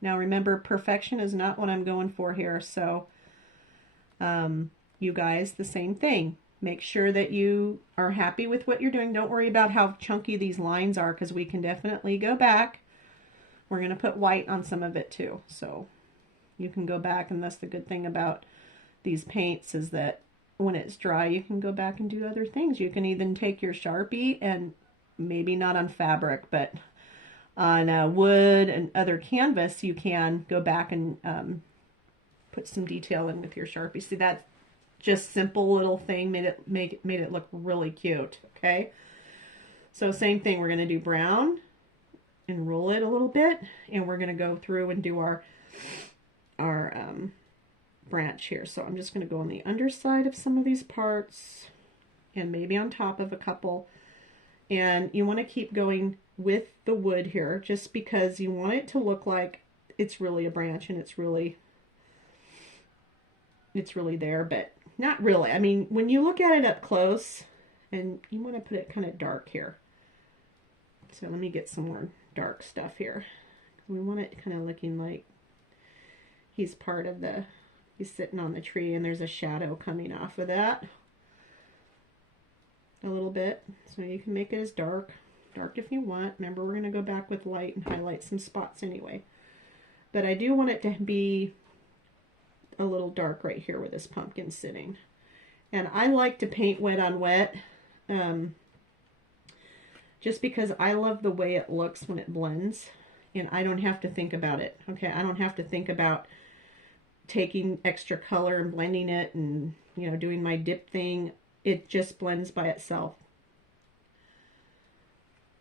Now remember, perfection is not what I'm going for here, so you guys, the same thing. Make sure that you are happy with what you're doing. Don't worry about how chunky these lines are, because we can definitely go back. We're going to put white on some of it too, so you can go back, and that's the good thing about these paints is that when it's dry, you can go back and do other things. You can even take your Sharpie and maybe not on fabric, but on wood and other canvas, you can go back and put some detail in with your Sharpie. See, that just simple little thing made it look really cute. Okay, so same thing. We're going to do brown and roll it a little bit, and we're going to go through and do our branch here. So I'm just going to go on the underside of some of these parts and maybe on top of a couple. And you want to keep going with the wood here just because you want it to look like it's really a branch and it's really there, but not really. I mean, when you look at it up close, and you want to put it kind of dark here. So let me get some more dark stuff here. We want it kind of looking like he's sitting on the tree and there's a shadow coming off of that a little bit. So you can make it as dark if you want. Remember, we're going to go back with light and highlight some spots anyway. But I do want it to be a little dark right here where this pumpkin's sitting. And I like to paint wet on wet just because I love the way it looks when it blends, and I don't have to think about it. Okay, I don't have to think about taking extra color and blending it and, you know, doing my dip thing. It just blends by itself,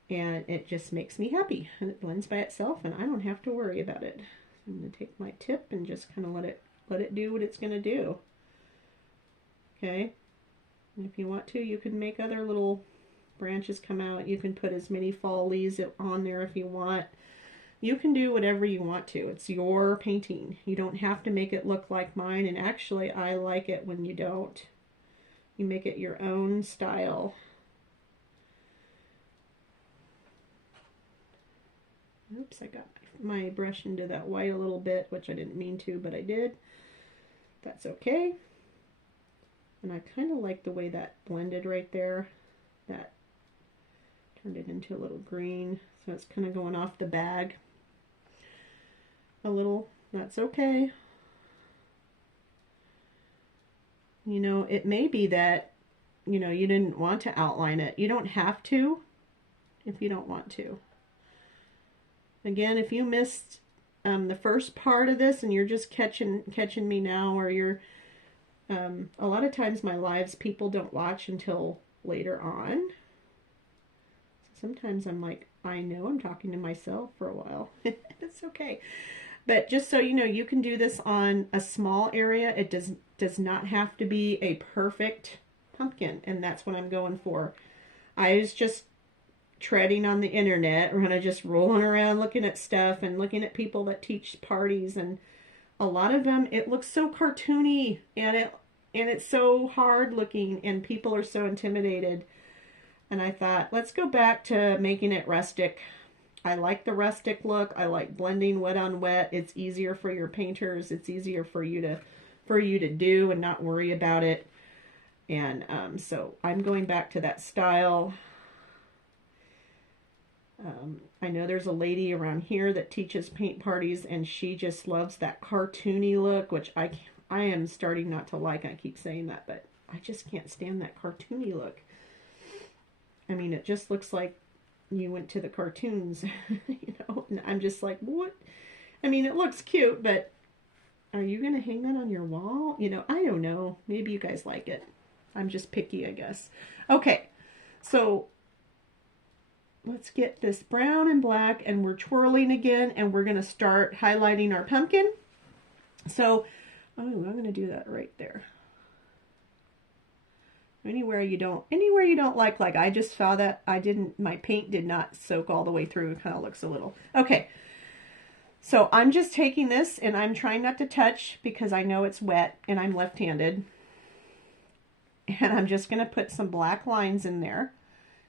and it just makes me happy, and it blends by itself, and I don't have to worry about it. I'm going to take my tip and just kind of let it do what it's going to do. Okay, and if you want to, you can make other little branches come out. You can put as many fall leaves on there if you want. You can do whatever you want to. It's your painting. You don't have to make it look like mine, and actually I like it when you don't. You make it your own style. Oops, I got my brush into that white a little bit, which I didn't mean to, but I did. That's okay. And I kind of like the way that blended right there. That turned it into a little green, so it's kind of going off the bag a little. That's okay. You know, it may be that, you know, you didn't want to outline it. You don't have to if you don't want to. Again, if you missed the first part of this and you're just catching me now, or you're a lot of times my lives people don't watch until later on. Sometimes I'm like, I know I'm talking to myself for a while. It's okay. But just so you know, you can do this on a small area. It does not have to be a perfect pumpkin, and that's what I'm going for. I was just treading on the internet, or kind of just rolling around looking at stuff and looking at people that teach parties, and a lot of them, it looks so cartoony, and it's so hard looking, and people are so intimidated. And I thought, let's go back to making it rustic. I like the rustic look. I like blending wet on wet. It's easier for your painters. It's easier for you to do and not worry about it. And so I'm going back to that style. I know there's a lady around here that teaches paint parties, and she just loves that cartoony look, which I am starting not to like. I keep saying that, but I just can't stand that cartoony look. I mean, it just looks like you went to the cartoons, you know, and I'm just like, what? I mean, it looks cute, but are you going to hang that on your wall? You know, I don't know. Maybe you guys like it. I'm just picky, I guess. Okay, so let's get this brown and black, and we're twirling again, and we're going to start highlighting our pumpkin. So, oh, I'm going to do that right there. Anywhere you don't like I just saw that my paint did not soak all the way through. It kind of looks a little, okay. So I'm just taking this, and I'm trying not to touch because I know it's wet and I'm left-handed. And I'm just going to put some black lines in there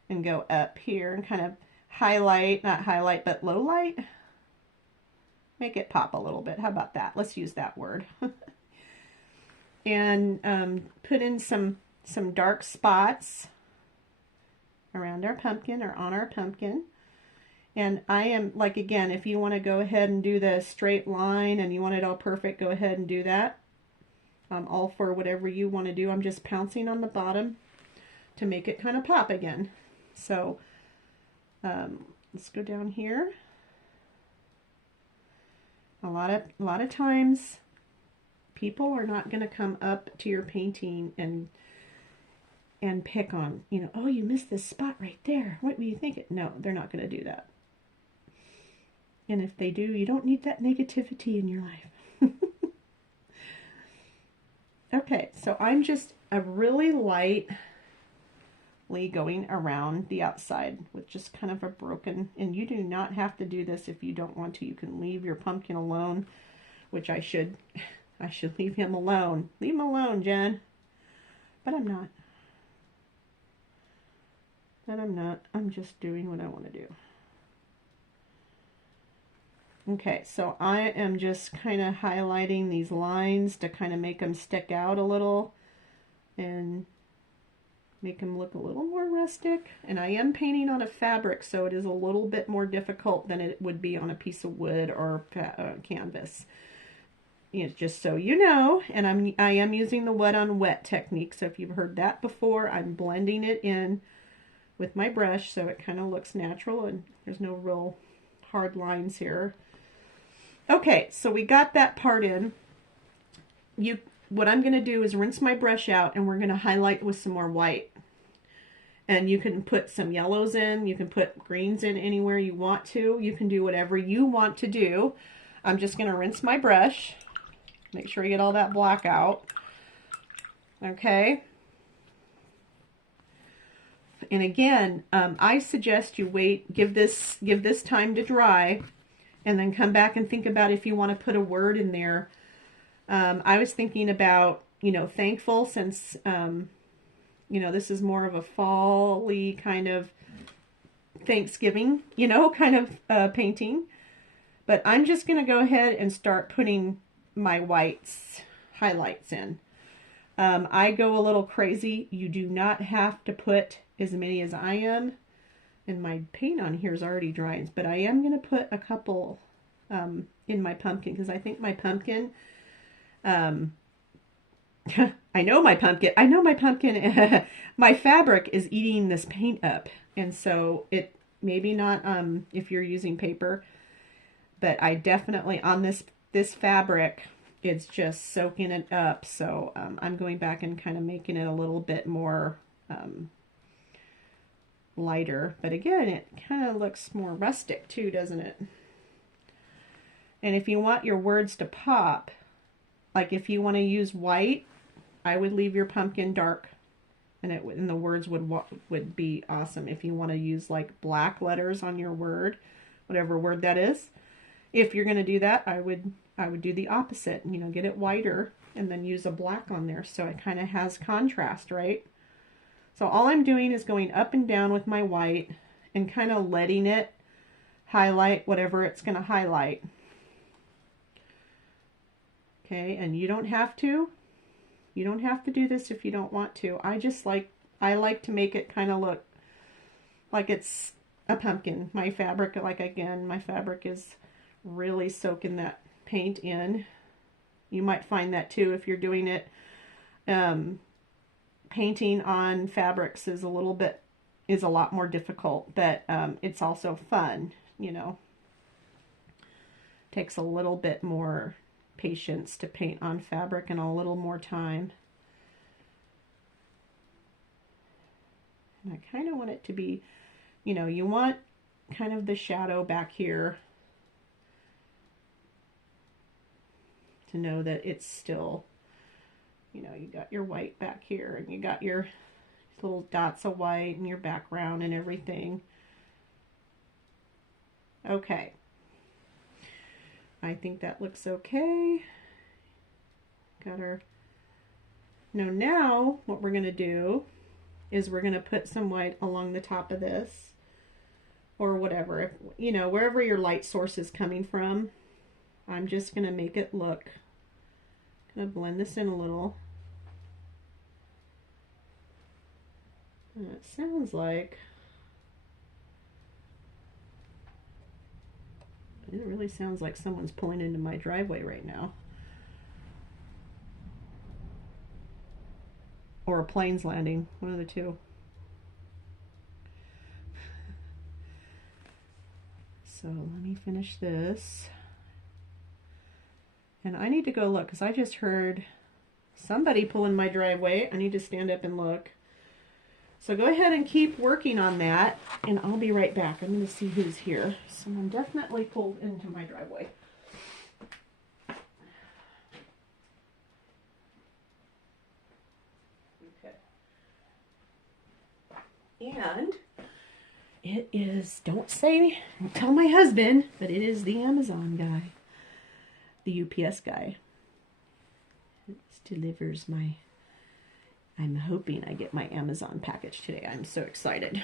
and go up here and kind of highlight, not highlight, but low light. Make it pop a little bit. How about that? Let's use that word. And put in some dark spots around our pumpkin or on our pumpkin. And I am, like, again, if you want to go ahead and do the straight line and you want it all perfect, go ahead and do that. I'm all for whatever you want to do. I'm just pouncing on the bottom to make it kind of pop again. So let's go down here. A lot of times people are not going to come up to your painting and pick on, you know, oh, you missed this spot right there. What were you thinking? No, they're not going to do that. And if they do, you don't need that negativity in your life. Okay, so I'm just a really lightly going around the outside with just kind of a broken, and you do not have to do this if you don't want to. You can leave your pumpkin alone, which I should leave him alone. Leave him alone, Jen. But I'm not. I'm just doing what I want to do. Okay, so I am just kind of highlighting these lines to kind of make them stick out a little and make them look a little more rustic. And I am painting on a fabric, so it is a little bit more difficult than it would be on a piece of wood or canvas. You know, just so you know, and I am using the wet on wet technique. So if you've heard that before, I'm blending it in with my brush so it kind of looks natural and there's no real hard lines here. Okay, so we got that part in. What I'm going to do is rinse my brush out, and we're going to highlight with some more white. And you can put some yellows in, you can put greens in anywhere you want to. You can do whatever you want to do. I'm just going to rinse my brush. Make sure you get all that black out. Okay. And again, I suggest you wait, give this time to dry, and then come back and think about if you want to put a word in there. I was thinking about, you know, thankful, since, you know, this is more of a fall-y kind of Thanksgiving, you know, kind of painting. But I'm just going to go ahead and start putting my highlights in. I go a little crazy. You do not have to put as many as I am. And my paint on here is already drying, but I am going to put a couple in my pumpkin, because I think my pumpkin I know my pumpkin. I know my pumpkin. My fabric is eating this paint up, and so it maybe not if you're using paper, but I definitely on this fabric, it's just soaking it up. So I'm going back and kind of making it a little bit more lighter. But again, it kind of looks more rustic too, doesn't it? And if you want your words to pop, like if you want to use white, I would leave your pumpkin dark, and the words would be awesome. If you want to use like black letters on your word, whatever word that is, if you're going to do that, I would do the opposite. You know, get it whiter and then use a black on there so it kind of has contrast, right? So all I'm doing is going up and down with my white and kind of letting it highlight whatever it's going to highlight. Okay, and you don't have to. You don't have to do this if you don't want to. I like to make it kind of look like it's a pumpkin. My fabric, like again, my fabric is really soaking that paint in. You might find that too if you're doing it. Painting on fabrics is a lot more difficult, but it's also fun, you know. Takes a little bit more patience to paint on fabric and a little more time. And I kind of want it to be, you know, you want kind of the shadow back here to know that it's still, you know, you got your white back here and you got your little dots of white and your background and everything. Okay. I think that looks okay. Got our... Now what we're going to do is we're going to put some white along the top of this, or whatever, if, you know, wherever your light source is coming from. I'm just going to make it look, going to blend this in a little. And it sounds like, it really sounds like someone's pulling into my driveway right now. Or a plane's landing, one of the two. So let me finish this. And I need to go look because I just heard somebody pull in my driveway. I need to stand up and look. So go ahead and keep working on that, and I'll be right back. I'm going to see who's here. Someone definitely pulled into my driveway. Okay. And it is, don't tell my husband, but it is the Amazon guy, the UPS guy. It delivers my... I'm hoping I get my Amazon package today. I'm so excited.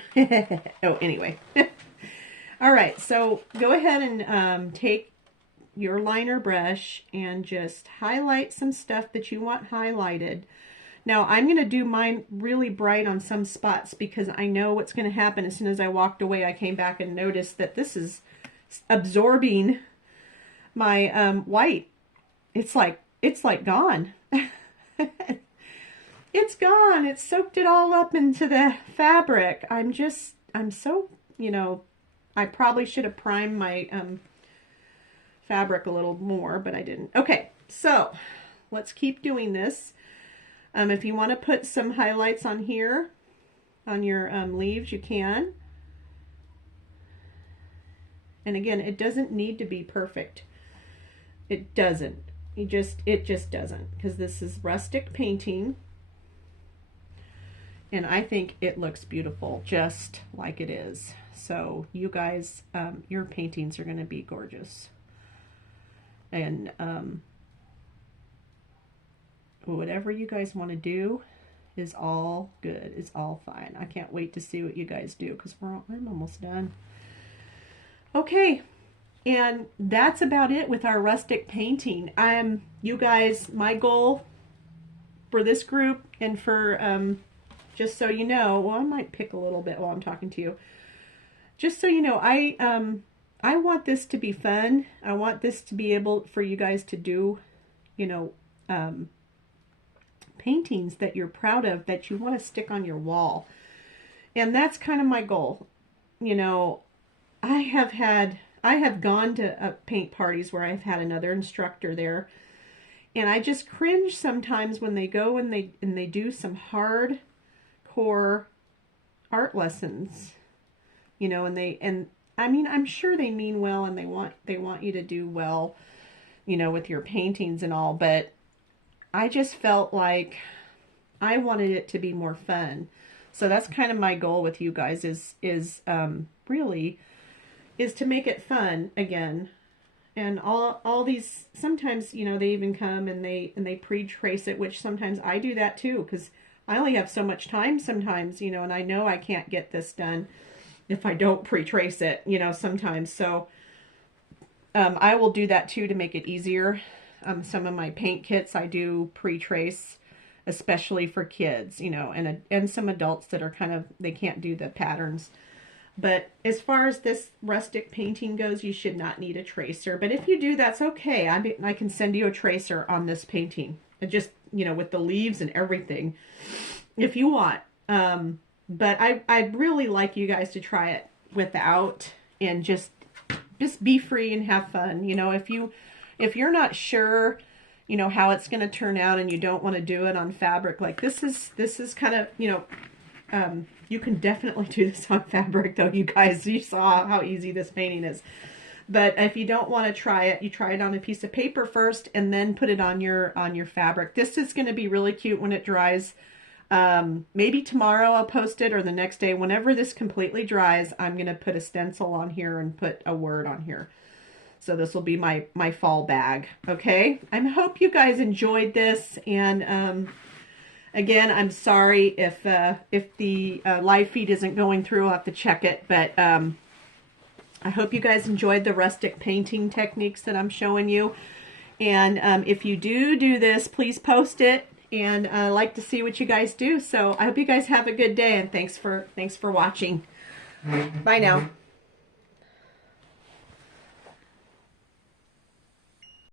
Oh, anyway. All right, so go ahead and take your liner brush and just highlight some stuff that you want highlighted. Now, I'm going to do mine really bright on some spots because I know what's going to happen. As soon as I walked away, I came back and noticed that this is absorbing my white. It's like gone. It's gone. It soaked it all up into the fabric. I'm so, you know, I probably should have primed my fabric a little more, but I didn't. Okay, so let's keep doing this. If you want to put some highlights on here, on your leaves, you can. And again, it doesn't need to be perfect. It doesn't. It just doesn't, because this is rustic painting. And I think it looks beautiful, just like it is. So you guys, your paintings are going to be gorgeous. And whatever you guys want to do is all good. It's all fine. I can't wait to see what you guys do because I'm almost done. Okay. And that's about it with our rustic painting. You guys, my goal for this group and for... just so you know, well, I might pick a little bit while I'm talking to you. Just so you know, I want this to be fun. I want this to be able for you guys to do, you know, paintings that you're proud of that you want to stick on your wall. And that's kind of my goal. You know, I have gone to paint parties where I've had another instructor there, and I just cringe sometimes when they go and they do some hardcore art lessons, you know, and I mean, I'm sure they mean well and they want you to do well, you know, with your paintings and all, but I just felt like I wanted it to be more fun. So that's kind of my goal with you guys is really is to make it fun again. And all these, sometimes, you know, they even come and they pre-trace it, which sometimes I do that too, because I only have so much time sometimes, you know, and I know I can't get this done if I don't pre-trace it, you know, sometimes. So I will do that too to make it easier. Some of my paint kits I do pre-trace, especially for kids, you know, and some adults that are kind of, they can't do the patterns. But as far as this rustic painting goes, you should not need a tracer. But if you do, that's okay. I can send you a tracer on this painting. And just, you know, with the leaves and everything, if you want. But I'd really like you guys to try it without, and just be free and have fun. You know, if you're not sure, you know, how it's going to turn out and you don't want to do it on fabric, like this is kind of, you know, you can definitely do this on fabric though, you guys. You saw how easy this painting is. But if you don't want to try it, you try it on a piece of paper first and then put it on your fabric. This is going to be really cute when it dries. Maybe tomorrow I'll post it, or the next day. Whenever this completely dries, I'm going to put a stencil on here and put a word on here. So this will be my fall bag. Okay. I hope you guys enjoyed this. And, again, I'm sorry if the live feed isn't going through. I'll have to check it. But I hope you guys enjoyed the rustic painting techniques that I'm showing you. And if you do this, please post it. And I like to see what you guys do. So I hope you guys have a good day. And thanks for watching. Bye now.